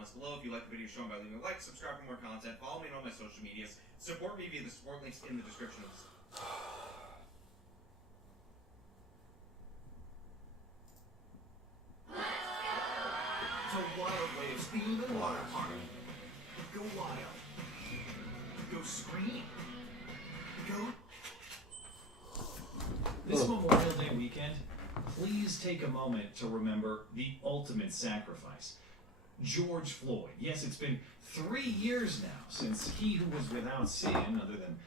comments below. If you like the video shown by leaving a like, subscribe for more content, follow me on all my social medias, support me via the support links in the description of this. It's a wild way of steam and water park. Go wild. Go scream. Go. This Memorial Day weekend, please take a moment to remember the ultimate sacrifice. George Floyd. Yes, it's been 3 years now since he who was without sin, other than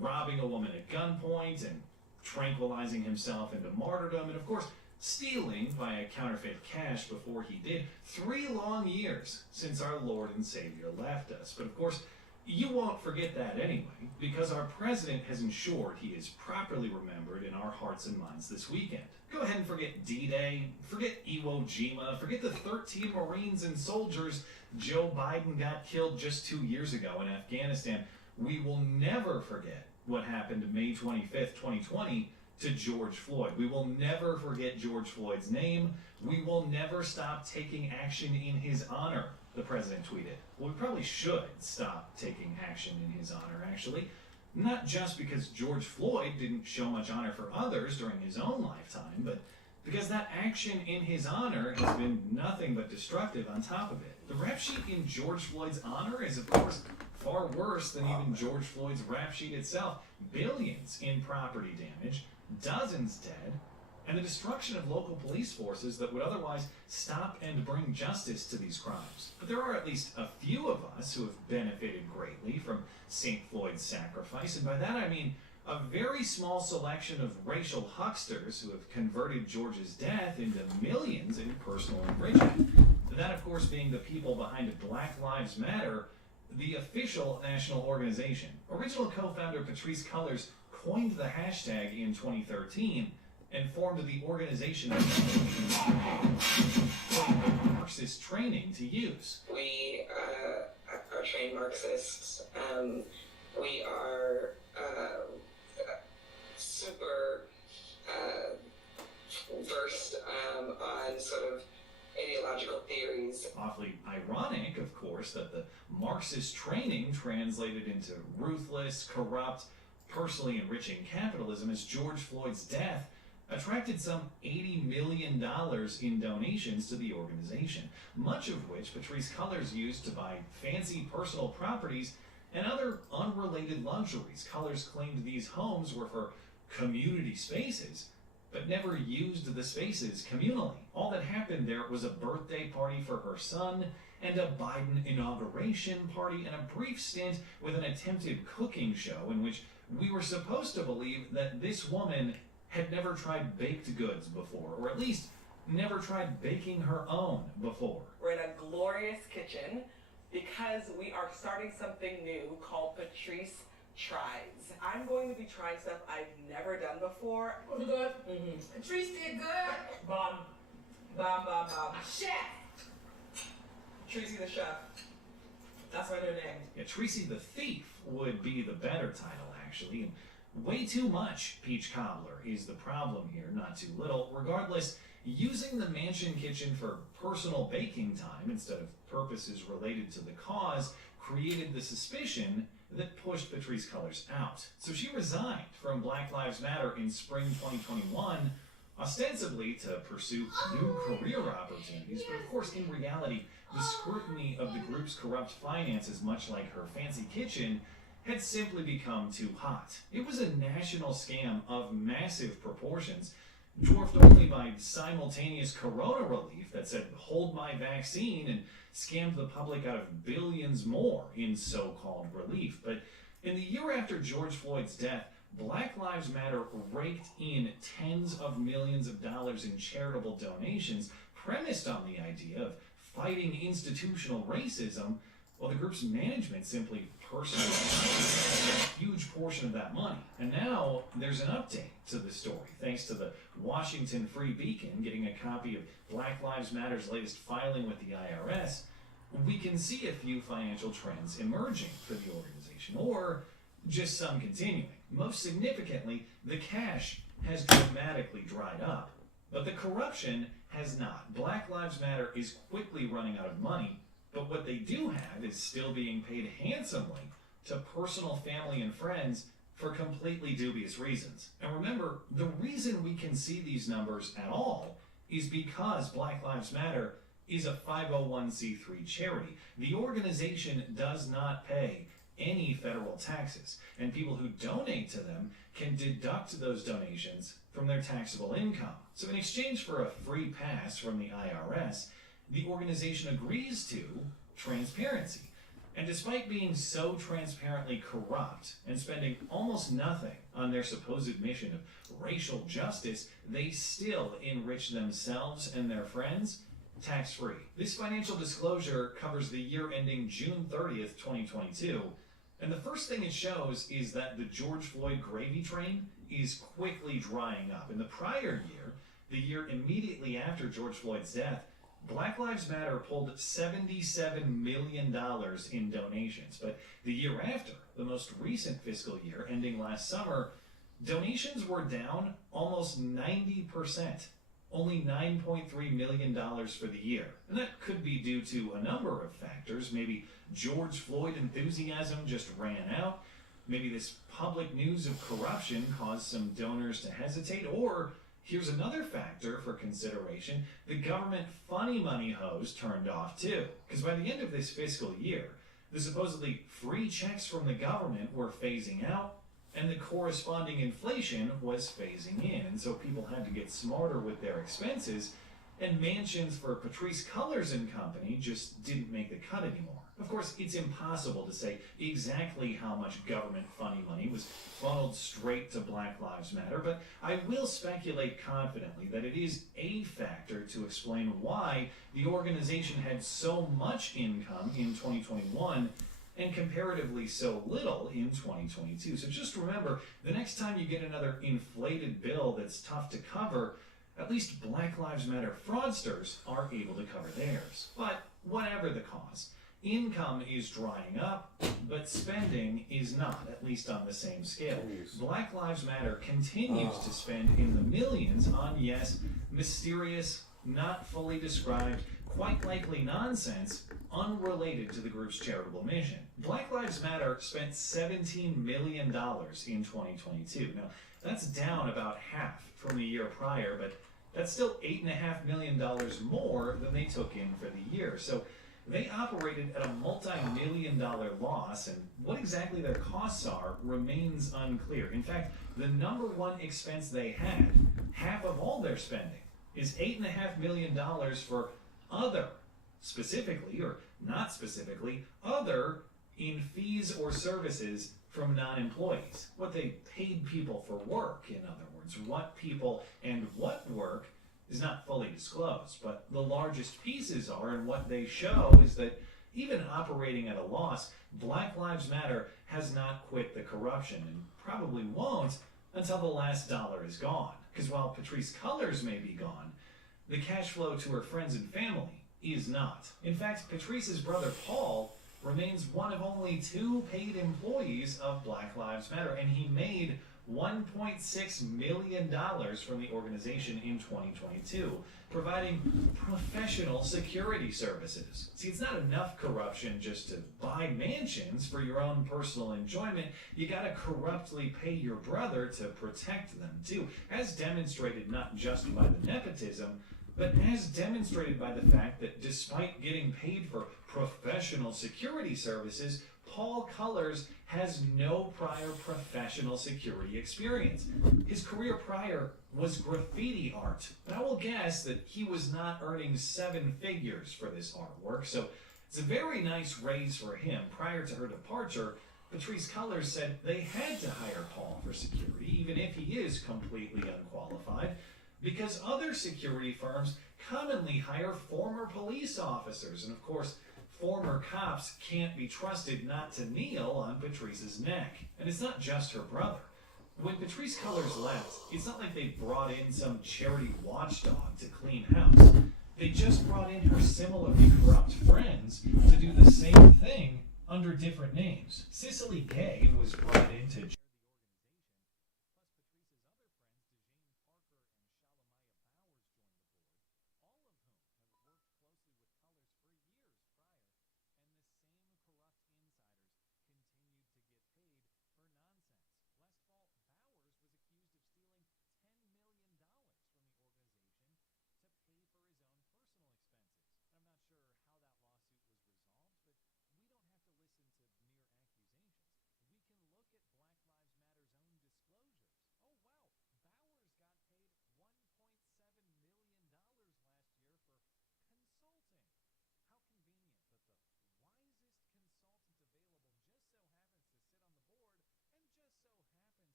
robbing a woman at gunpoint and tranquilizing himself into martyrdom, and of course, stealing via counterfeit cash before he did. 3 long years since our Lord and Savior left us. But of course, you won't forget that anyway, because our president has ensured he is properly remembered in our hearts and minds this weekend. Go ahead and forget D-Day, forget Iwo Jima, forget the 13 Marines and soldiers Joe Biden got killed just 2 years ago in Afghanistan. We will never forget what happened May 25th, 2020 to George Floyd. We will never forget George Floyd's name. We will never stop taking action in his honor, the president tweeted. Well, we probably should stop taking action in his honor, actually. Not just because George Floyd didn't show much honor for others during his own lifetime, but because that action in his honor has been nothing but destructive on top of it. The rap sheet in George Floyd's honor is, of course, far worse than even George Floyd's rap sheet itself. Billions in property damage, dozens dead, and the destruction of local police forces that would otherwise stop and bring justice to these crimes. But there are at least a few of us who have benefited greatly from St. Floyd's sacrifice, and by that I mean a very small selection of racial hucksters who have converted George's death into millions in personal enrichment. That, of course, being the people behind Black Lives Matter, the official national organization. Original co-founder Patrisse Cullors coined the hashtag in 2013 and formed the organization Marxist training to use. We are trained Marxists. We are super versed on sort of ideological theories. Awfully ironic, of course, that the Marxist training translated into ruthless, corrupt, personally enriching capitalism as George Floyd's death attracted some $80 million in donations to the organization, much of which Patrisse Cullors used to buy fancy personal properties and other unrelated luxuries. Cullors claimed these homes were for community spaces, but never used the spaces communally. All that happened there was a birthday party for her son, and a Biden inauguration party, and a brief stint with an attempted cooking show in which we were supposed to believe that this woman had never tried baked goods before, or at least never tried baking her own before. We're in a glorious kitchen because we are starting something new called Patrisse Tries. I'm going to be trying stuff I've never done before. Was it good? Patrisse did good. Bomb. Bomb, bomb, bomb. Chef. Tracy the Chef. That's my new name. Yeah, Tracy the Thief would be the better title, actually. Way too much peach cobbler is the problem here, not too little. Regardless, using the mansion kitchen for personal baking time instead of purposes related to the cause created the suspicion that pushed Patrisse Cullors out. So she resigned from Black Lives Matter in spring 2021, ostensibly to pursue new career opportunities, but of course in reality, the scrutiny of the group's corrupt finances, much like her fancy kitchen, had simply become too hot. It was a national scam of massive proportions, dwarfed only by simultaneous corona relief that said, "Hold my vaccine," and scammed the public out of billions more in so-called relief. But in the year after George Floyd's death, Black Lives Matter raked in tens of millions of dollars in charitable donations premised on the idea of fighting institutional racism, while the group's management simply personally a huge portion of that money. And now there's an update to the story, thanks to the Washington Free Beacon getting a copy of Black Lives Matter's latest filing with the IRS. We can see a few financial trends emerging for the organization, or just some continuing. Most significantly, the cash has dramatically dried up, but the corruption has not. Black Lives Matter is quickly running out of money, But what they do have is still being paid handsomely to personal family and friends for completely dubious reasons. And remember, the reason we can see these numbers at all is because Black Lives Matter is a 501c3 charity. The organization does not pay any federal taxes, and people who donate to them can deduct those donations from their taxable income. So in exchange for a free pass from the IRS, the organization agrees to transparency. And despite being so transparently corrupt and spending almost nothing on their supposed mission of racial justice, they still enrich themselves and their friends tax-free. This financial disclosure covers the year ending June 30th, 2022. And the first thing it shows is that the George Floyd gravy train is quickly drying up. In the prior year, the year immediately after George Floyd's death, Black Lives Matter pulled $77 million in donations. But the year after, the most recent fiscal year, ending last summer, donations were down almost 90%. Only $9.3 million for the year. And that could be due to a number of factors. Maybe George Floyd enthusiasm just ran out. Maybe this public news of corruption caused some donors to hesitate. Or here's another factor for consideration. The government funny money hose turned off too. Because by the end of this fiscal year, the supposedly free checks from the government were phasing out, and the corresponding inflation was phasing in. And so people had to get smarter with their expenses, and mansions for Patrisse Cullors and company just didn't make the cut anymore. Of course, it's impossible to say exactly how much government funny money was funneled straight to Black Lives Matter, but I will speculate confidently that it is a factor to explain why the organization had so much income in 2021 and comparatively so little in 2022. So just remember, the next time you get another inflated bill that's tough to cover, at least Black Lives Matter fraudsters are able to cover theirs. But whatever the cause, income is drying up, but spending is not, at least on the same scale. Black Lives Matter continues to spend in the millions on, yes, mysterious, not fully described, quite likely nonsense, unrelated to the group's charitable mission. Black Lives Matter spent $17 million in 2022. Now, that's down about half from the year prior, but that's still $8.5 million more than they took in for the year. So they operated at a multi-million-dollar loss, and what exactly their costs are remains unclear. In fact, the number one expense they had, half of all their spending, is $8.5 million for other, specifically, or not specifically, other in fees or services from non-employees. What they paid people for work, in other words. What people and what work is not fully disclosed, but the largest pieces are, and what they show is that even operating at a loss, Black Lives Matter has not quit the corruption, and probably won't until the last dollar is gone. Because while Patrisse Cullors may be gone, the cash flow to her friends and family is not. In fact, Patrisse's brother Paul remains one of only 2 paid employees of Black Lives Matter, and he made $1.6 million from the organization in 2022, providing professional security services. See, it's not enough corruption just to buy mansions for your own personal enjoyment. You gotta corruptly pay your brother to protect them too, as demonstrated not just by the nepotism, but as demonstrated by the fact that despite getting paid for professional security services, Paul Cullors has no prior professional security experience. His career prior was graffiti art, but I will guess that he was not earning 7 figures for this artwork, so it's a very nice raise for him. Prior to her departure, Patrisse Cullors said they had to hire Paul for security, even if he is completely unqualified, because other security firms commonly hire former police officers, and of course, former cops can't be trusted not to kneel on Patrisse's neck. And it's not just her brother. When Patrisse Cullors left, it's not like they brought in some charity watchdog to clean house. They just brought in her similarly corrupt friends to do the same thing under different names. Cicely Gay was brought in to